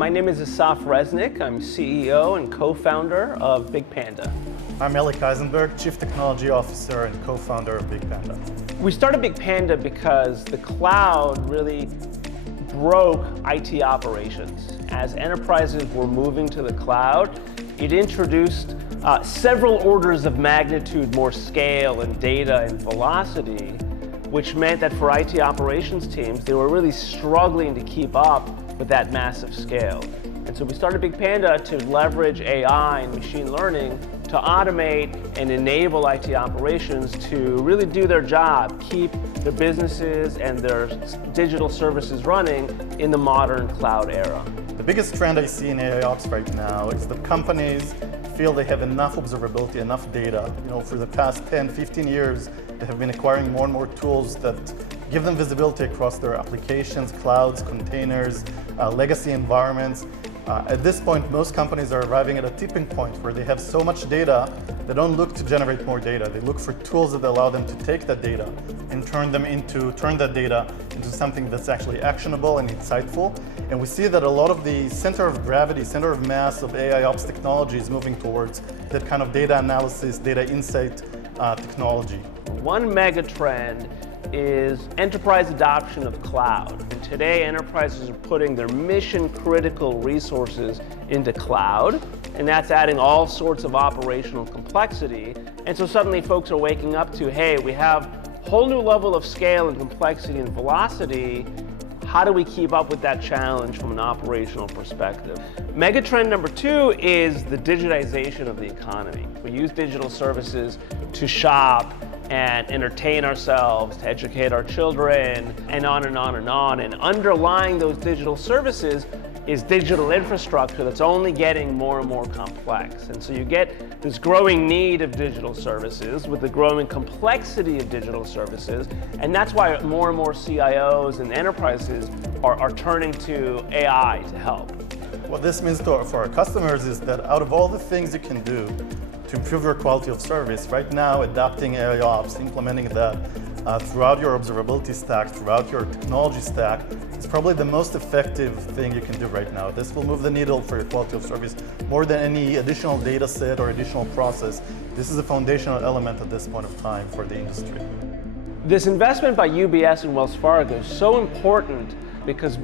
My name is Asaf Resnick. I'm CEO and co-founder of BigPanda. I'm Elik Eisenberg, Chief Technology Officer and co-founder of BigPanda. We started BigPanda because the cloud really broke IT operations. As enterprises were moving to the cloud, it introduced several orders of magnitude more scale and data and velocity, which meant that for IT operations teams, they were really struggling to keep up with that massive scale. And so we started BigPanda to leverage AI and machine learning to automate and enable IT operations to really do their job, keep their businesses and their digital services running in the modern cloud era. The biggest trend I see in AIOps right now is that companies feel they have enough observability, enough data. For the past 10, 15 years, they have been acquiring more and more tools that give them visibility across their applications, clouds, containers, legacy environments. At this point, most companies are arriving at a tipping point where they have so much data, they don't look to generate more data. They look for tools that allow them to take that data and turn that data into something that's actually actionable and insightful. And we see that a lot of the center of gravity, center of mass of AIOps technology is moving towards that kind of data analysis, data insight technology. One mega trend is enterprise adoption of cloud. And today, enterprises are putting their mission-critical resources into cloud, and that's adding all sorts of operational complexity. And so suddenly folks are waking up to, hey, we have a whole new level of scale and complexity and velocity. How do we keep up with that challenge from an operational perspective? Megatrend number two is the digitization of the economy. We use digital services to shop and entertain ourselves, to educate our children, and on and on and on. And underlying those digital services is digital infrastructure that's only getting more and more complex. And so you get this growing need of digital services with the growing complexity of digital services, and that's why more and more CIOs and enterprises are turning to AI to help. What this means for our customers is that out of all the things you can do to improve your quality of service, right now adapting AIOps, implementing that throughout your observability stack, throughout your technology stack, is probably the most effective thing you can do right now. This will move the needle for your quality of service more than any additional data set or additional process. This is a foundational element at this point of time for the industry. This investment by UBS and Wells Fargo is so important because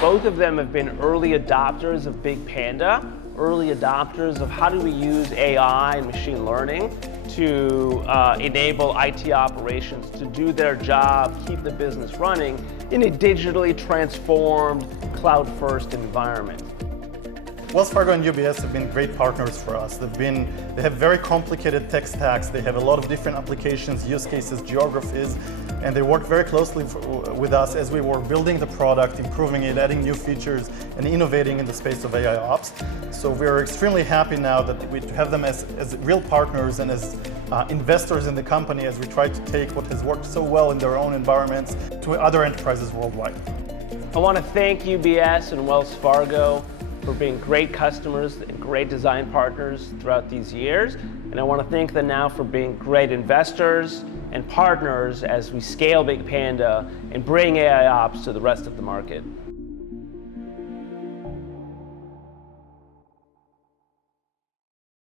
both of them have been early adopters of BigPanda, early adopters of how do we use AI and machine learning to enable IT operations to do their job, keep the business running in a digitally transformed, cloud-first environment. Wells Fargo and UBS have been great partners for us. They have very complicated tech stacks. They have a lot of different applications, use cases, geographies, and they worked very closely with us as we were building the product, improving it, adding new features, and innovating in the space of AIOps. So we're extremely happy now that we have them as real partners and as investors in the company as we try to take what has worked so well in their own environments to other enterprises worldwide. I want to thank UBS and Wells Fargo for being great customers and great design partners throughout these years. And I want to thank them now for being great investors and partners as we scale BigPanda and bring AIOps to the rest of the market.